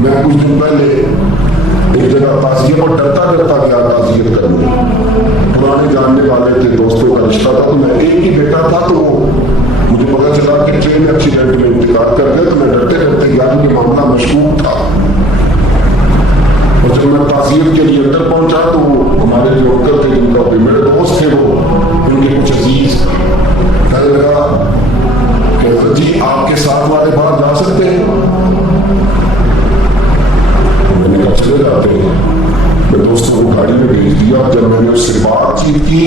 میں کچھ دن پہلے ایک جگہ تعزیت پر ڈرتا گیا تعزیت کرنے. پرانے جاننے والے تھے, دوستوں کا رشتہ تھا, تو میں ایک ہی بیٹا تھا, تو مجھے پتا چلا کہ ٹرین ایکسیڈنٹ میں انتقال کر گئے. تو میں ڈرتے گیا کہ معاملہ مشکوک تھا. اور جب میں تعزیت کے لیے اندر پہنچا تو ہمارے جو انکل تھے, جن کا میرے دوست تھے, وہ ان کے کچھ عزیز کہنے لگا کہ جی آپ کے ساتھ والے باہر جا سکتے ہیں. میں نے کہا چلے جاتے ہیں. میں دوستوں کو گاڑی میں بھیج دیا. جب میں نے اس سے بات چیت کی,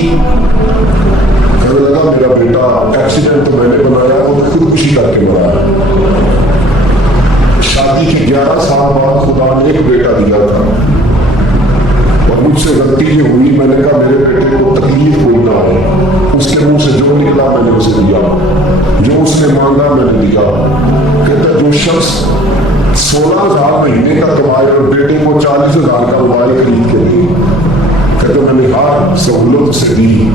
کہنے لگا میرا بیٹا ایکسیڈنٹ تو میں نے بنایا, وہ خودکشی کر کے بنایا. شادی کے 11 سال بعد خدا نے ایک بیٹا دیا تھا, اور مجھ سے غلطی یہ ہوئی, میں نے کہا میرے بیٹے کو تکلیف کوئی نہ ہے. اس کے منہ سے جو نکلا میں نے اسے دیا, جو اس نے مانگا میں نے دیا. کہتا جو شخص 16,000 مہینے کا کمائے اور بیٹے کو 40,000 کا موبائل خرید کے دی, کہتا میں نے ہر سہولت سے دی.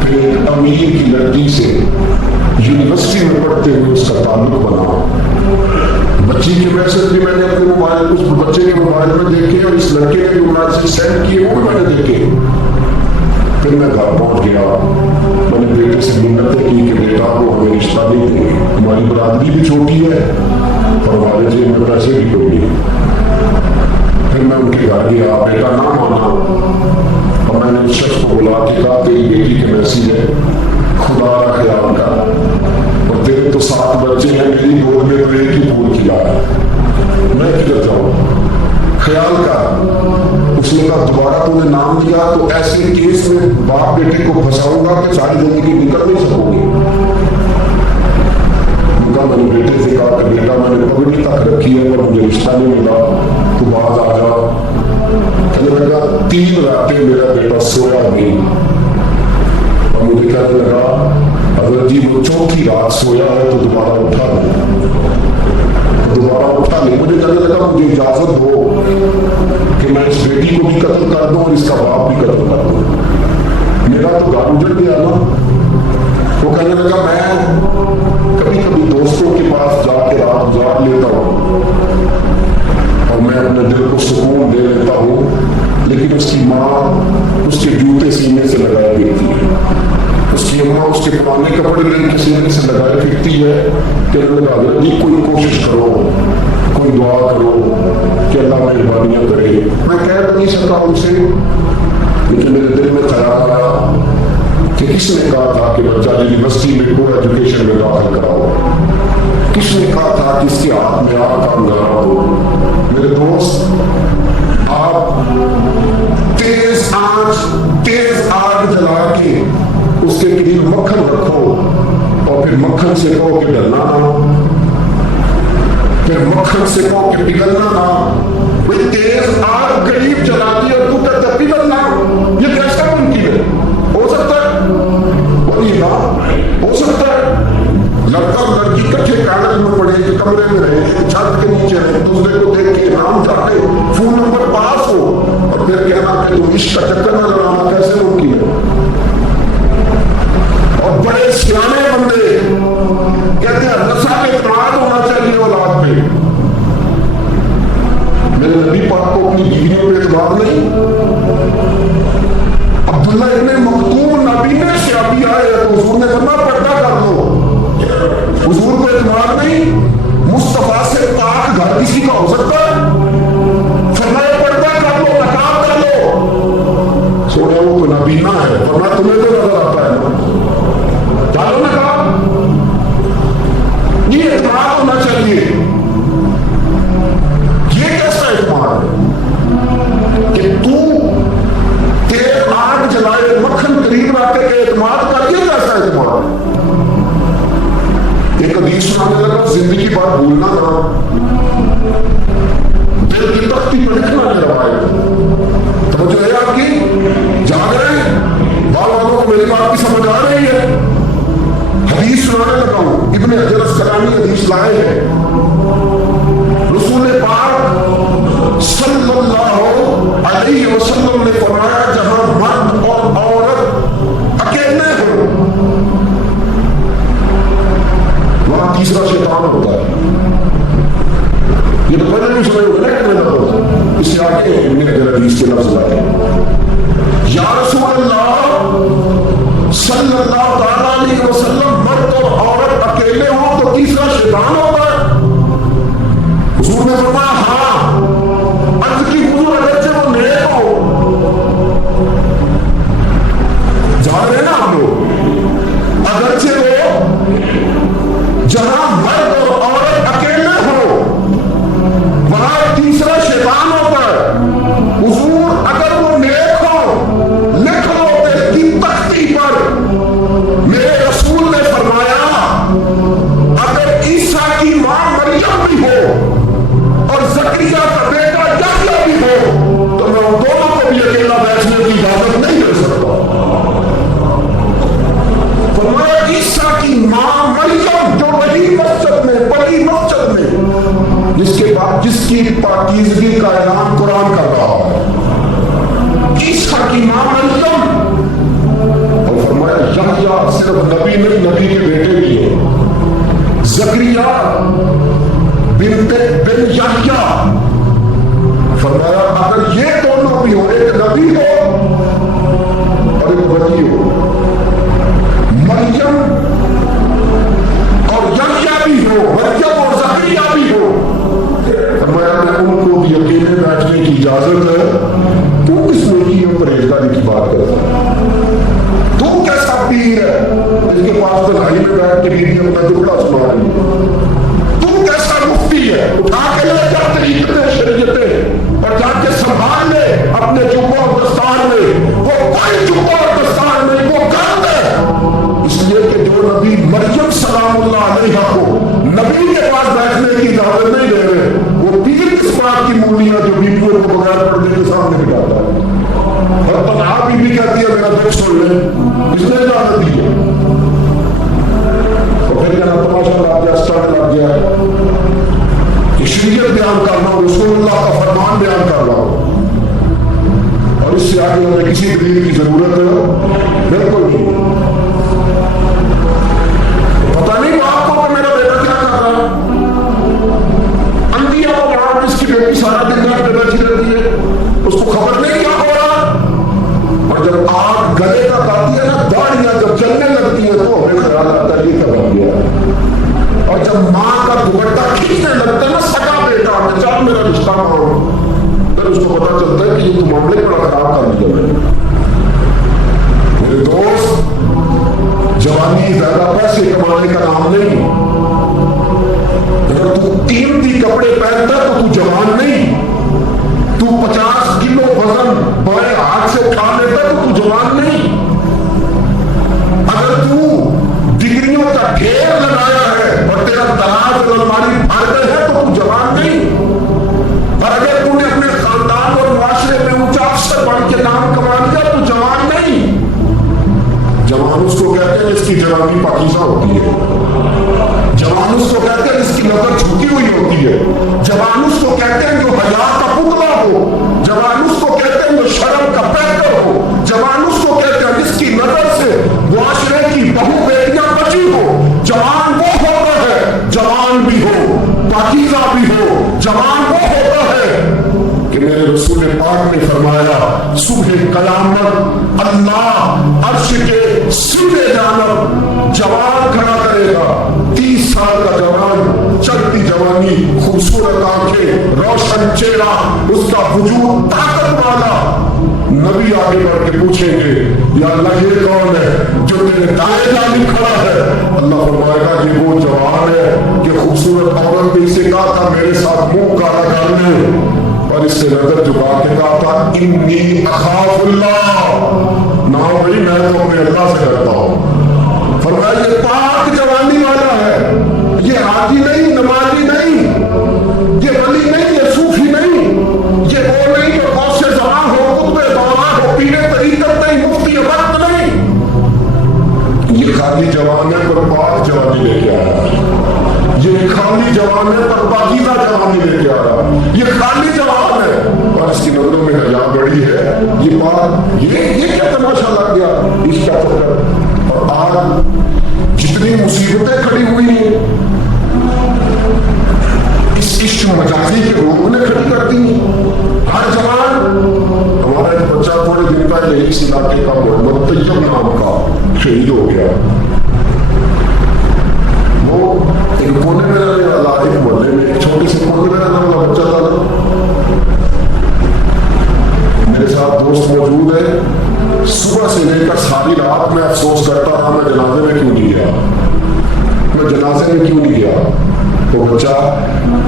پھر ایک امیر کی لڑکی سے یونیورسٹی میں پڑھتے ہوئے اس کا تعلق بنا. بچی کے میسج بھی میں نے اپنے موبائل, اس بچے کے موبائل میں دیکھے, اور اس لڑکے نے جو میسج سینڈ کیے وہ بھی میں نے دیکھے. پھر میں گھر پہنچ گیا. میں نے بیٹے سے منتیں کی کہ بیٹا کو ہمیں رشتہ نہیں دیں گے, ہماری برادری بھی چھوٹی ہے اور ہمارے جیب میں پیسے بھی کوئی نہیں. پھر میں ان کے گھر گیا, بیٹا نہ مانا, اور میں نے اس شخص کو بلا کے کہا تیری بیٹی کے میسج ہے, خدا کا خیال کر, اور تیرے تو 7 بچے ہیں, میری گود میں تو ایک ہی پھول کھلا ہے, میں کدھر جاؤں, خیال کر. اس نے کہا دوبارہ تو نے نام دیا تو ایسے کیس میں باپ بیٹے کو پھنساؤں گا کہ ساری زندگی نکل نہیں سکوں گی. میں نے بیٹے سے کہا کہ بیٹا میں نے پگڑی تک رکھی ہے پر مجھے رشتہ نہیں ملا, تو باز آ جا. کہنے لگا 3 راتیں میرا بیٹا سویا نہیں, اور مجھے کہنے لگا اگر جی وہ 4تھی رات سویا ہے تو دوبارہ اٹھا لیں, دوبارہ اٹھا لیں. مجھے کہنے لگا مجھے اجازت ہو کہ میں اس بیٹی کو بھی قتل کر دوں اور اس کا باپ بھی قتل کر دوں, میرا تو گھر اجڑ گیا نا. وہ کہنے لگا میں کبھی کبھی دوستوں کے پاس جا کے رات گزار لیتا ہوں اور میں اپنے دل کو سکون دے لیتا ہوں, لیکن اس کی ماں اس کے جوتے سینے سے لگائے پھرتی ہے, اس کی اماں اس کے پرانے کپڑے لے کے سینے سے لگائے پھرتی ہے. کہنے لگا حضرت جی کوئی کوشش کرو, کوئی دعا کرو کہ اللہ مہربانیاں کرے. میں کہہ نہیں سکتا ان سے, لیکن میرے دل میں خیال آیا کہ کس نے کہا تھا کہ بچہ یونیورسٹی میں کو ایجوکیشن میں داخل کراؤ, کس نے کہا تھا کہ اس کے ہاتھ میں آگ کا انگارہ ہو. میرے دوست, آپ تیز آگ جلا کے اس کے قریب مکھن رکھو, اور پھر مکھن سے کہو کہ ڈرنا نہ, پھر مکھن سے کہو کہ پگھلنا نہ. وہ تیز آگ قریب جلا دی اور تو کہتا پگھلنا, یہ کیسا ممکن ہے؟ ہو سکتا ہے وہی نہ ہو سکتا ہے. لڑکا اور لڑکی کٹھے کاغذ میں پڑے, ایک کمرے میں رہے, ایک چھت کے نیچے رہے, دوسرے کو دیکھ کے نام جانے, فون نمبر پاس ہو, اور پھر کہنا کہ تم عشق کا چکر نہ لگانا, کیسے ممکن ہے؟ اور بڑے سیانے بندے کہتے ہیں نسا کے اعتماد ہونا چاہیے اولاد پہ. میرے نبی پاک کو اپنی بیویوں پہ اعتماد نہیں. عبداللہ ابن مکتوم نابینے سے ابھی آئے تو حضور نے فرمایا پردہ کر دو. حضور کو اعتماد نہیں, مصطفیٰ سے پاک گھر کسی کا ہو سکتا ہے؟ فرمایا پردہ کر لو, نقاب کر لو. سونا وہ تو نابینا ہے, فرمایا تمہیں تو نظر آتا ہے نا, ڈالو نقاب. یہ اعتماد ہونا چاہیے. یہ کیسا اعتماد ہے کہ تو تیز آگ جلائے مکھن قریب رکھتے کہ اعتماد کر کے کیسا اعتماد ہے؟ ایک حدیث سنانے لگا, زندگی بات بھولنا تھا, دل کی تختی پر لکھنا میرا بھائی. توجہ ہے آپ کی, جاگ رہے ہیں بال والوں کو میری بات کی سمجھ آ رہی ہے. حدیث سنانے لگا ہوں, ابن حجر اسقلانی حدیث لائے ہیں. رسول پاک صلی اللہ علیہ وسلم نے فرمایا جہاں مرد اور عورت اکیلے ہو وہاں تیسرا شیطان ہوتا ہے. یہ تو مریم بھی ہو اور زکریا کا بیٹا یحییٰ بھی ہو تو میں ان دونوں کو بھی اکیلا بیٹھنے کی اجازت نہیں دے سکتا. فرمایا عیسیٰ کی ماں مریم جو وہی مسجد میں بڑی مسجد میں جس کی پاکیزگی کا اعلان قرآن کر رہا ہے, عیسیٰ کی ماں مریم, اور فرمایا یحییٰ صرف نبی نہیں نبی کے بیٹے بھی ہیں, زکریا بن یحییٰ. فرمایا اگر یہ دونوں بھی ہو, ایک نبی ہو اور ایک ولی ہو, مریم اور یحییٰ بھی ہو, مریم اور زکریا بھی ہو, فرمایا میں ان کو بھی اکیلے بیٹھنے کی اجازت ہے. تو کس نیکی اور پرہیزگاری کی بات کرتا ہے؟ تو کیسا پیر ہے جس کے پاس تنہائی میں بیٹھ کے بیوی اپنا دکھڑا سنا رہی ہے؟ تو کیسا مفتی ہے اٹھا کے لے جا طریقتیں شریعتیں اور جا کے سنبھال لے اپنے جبہ اور دستار میں؟ وہ کوئی جبہ اور دستار نہیں, وہ گند ہے. اس لیے کہ جو نبی مریم سلام اللہ علیہا کو نبی کے پاس بیٹھنے کی اجازت نہیں دے رہے, وہ پیر کس بات کی مولیاں جو بیویوں کو بغیر پردے کے سامنے بٹھاتا ہے. اور تنہا بیوی کہتی ہے میرا دکھ سن لے, اس نے اجازت دی ہے. تو پھر کہنا تماشا لگ گیا, اسٹنٹ لگ گیا کہ شریعت بیان کر رہا ہوں, رسول اللہ کا فرمان بیان کر رہا ہوں, اور اس سے آگے ہمیں کسی دلیل کی ضرورت بالکل نہیں. پتہ نہیں باپ کو کہ میرا بیٹا کیا کر رہا ہے, اندھیا کو بڑھا جس کی بیٹی سارا دن گھر پہ بیٹھی رہتی ہے, اس کو خبر نہیں کیا ہو رہا. اور جب آگ گلے تک آتی ہے نا, داڑیاں جب چلنے لگتی ہیں تو ہمیں خیال آتا ہے یہ کب آ گیا. اور جب ماں کا دوپٹہ کھینچنے لگتا ہے نا سگا بیٹا کہ چل میرا رشتہ مانو, پھر اس کو پتا چلتا ہے کہ یہ تو معاملے بڑا خراب کر دیا میں نے. میرے دوست, جوانی زیادہ پیسے کمانے کا نام نہیں. اگر تو قیمتی کپڑے پہنتا تو تو جوان نہیں. تو 50 کلو وزن بائیں ہاتھ سے اٹھا لیتا تو تو جوان نہیں. اگر تو ڈگریوں کا ڈھیر لگایا ہے اور تیرا دراز اور الماری بھر گئے ہے تو تو جوان نہیں. اور اگر تو نے اپنے خاندان اور معاشرے میں اونچا افسر بن کے نام کما لیا تو جوان نہیں. جوان اس کو کہتے ہیں جس کی جوانی پاکیزہ ہوتی ہے. جوان اس کو کہتے ہیں جس کی نظر جھکی ہوئی ہوتی ہے. جوان اس کو کہتے ہیں جو حیا کا پتلا ہو. جوان اس کو کہتے ہیں جو شرم کا پیکر ہو. جوان اس کو کہتے ہیں جس کی نظر سے معاشرے کی بہو بیٹیاں بچی ہو. جوان وہ ہوتا ہے, جوان بھی ہو پاکیزہ بھی ہو, جوان وہ ہوتا ہے کہ میرے رسول پاک نے فرمایا صبح قیامت اللہ عرش کے سیدھے جانب جوان کھڑا کرے گا. 30 سال کا جوان, چلتی جوانی, خوبصورت آنکھیں, روشن چہرہ, اس کا وجود طاقت والا. نبی آگے بڑھ کے پوچھیں گے یا اللہ یہ کون ہے جو تیرے دائیں جانب کھڑا ہے؟ اللہ فرمائے گا یہ وہ جوان ہے کہ خوبصورت عورت نے اسے کہا تھا میرے ساتھ منہ کالا کر لے, اور اس سے نظر جھکا کے کہا تھا انی اخاف اللہ, نہ بھائی میں تو اپنے اللہ سے ڈرتا ہوں. فرمایا یہ پاک جوانی والا ہے, یہ حاجی نہیں, نمازی نہیں, یہ ولی نہیں, یہ صوفی نہیں, یہ وہ نہیں جو غوث زمان ہو, قطب دورہ ہو, پیر طریقت نہیں, مفتی وقت نہیں. یہ خالی جوان ہے پر پاک جوانی لے کے آیا. یہ خالی جوان ہے پر پاکیزہ جوانی لے کے آیا. یہ خالی جوان ہے اور اس کی نظروں میں حیا بڑی ہے. یہ بات یہ کیا تماشا لگ گیا اس کا فکر. اور آج جتنی مصیبتیں کھڑی ہوئی ہیں اس عشق مجازی کے لوگوں نے کھڑی کر دی. ہر جوان, ہمارا ایک بچہ تھوڑے دن پہلے اس علاقے کا محمد طیب نام کا شہید ہو گیا. وہ ایک کونے میں رہنے والا, ایک محلے میں ایک چھوٹے سے کونے میں رہنے والا بچہ تھا. میرے ساتھ دوست موجود ہے. صبح سے لے کر ساری رات میں افسوس کرتا رہا میں جنازے میں کیوں نہیں گیا, میں جنازے میں کیوں نہیں گیا. تو بچہ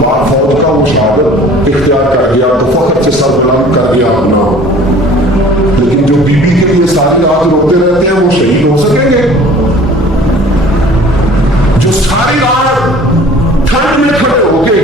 پاک فوج کا وہ شہادت اختیار کر گیا تو فخر سے سر بلند کر دیا اپنا. لیکن جو بی بی کے لیے ساری رات روتے رہتے ہیں وہ شہید ہو سکیں گے؟ جو ساری رات ٹھنڈ میں کھڑے ہو کے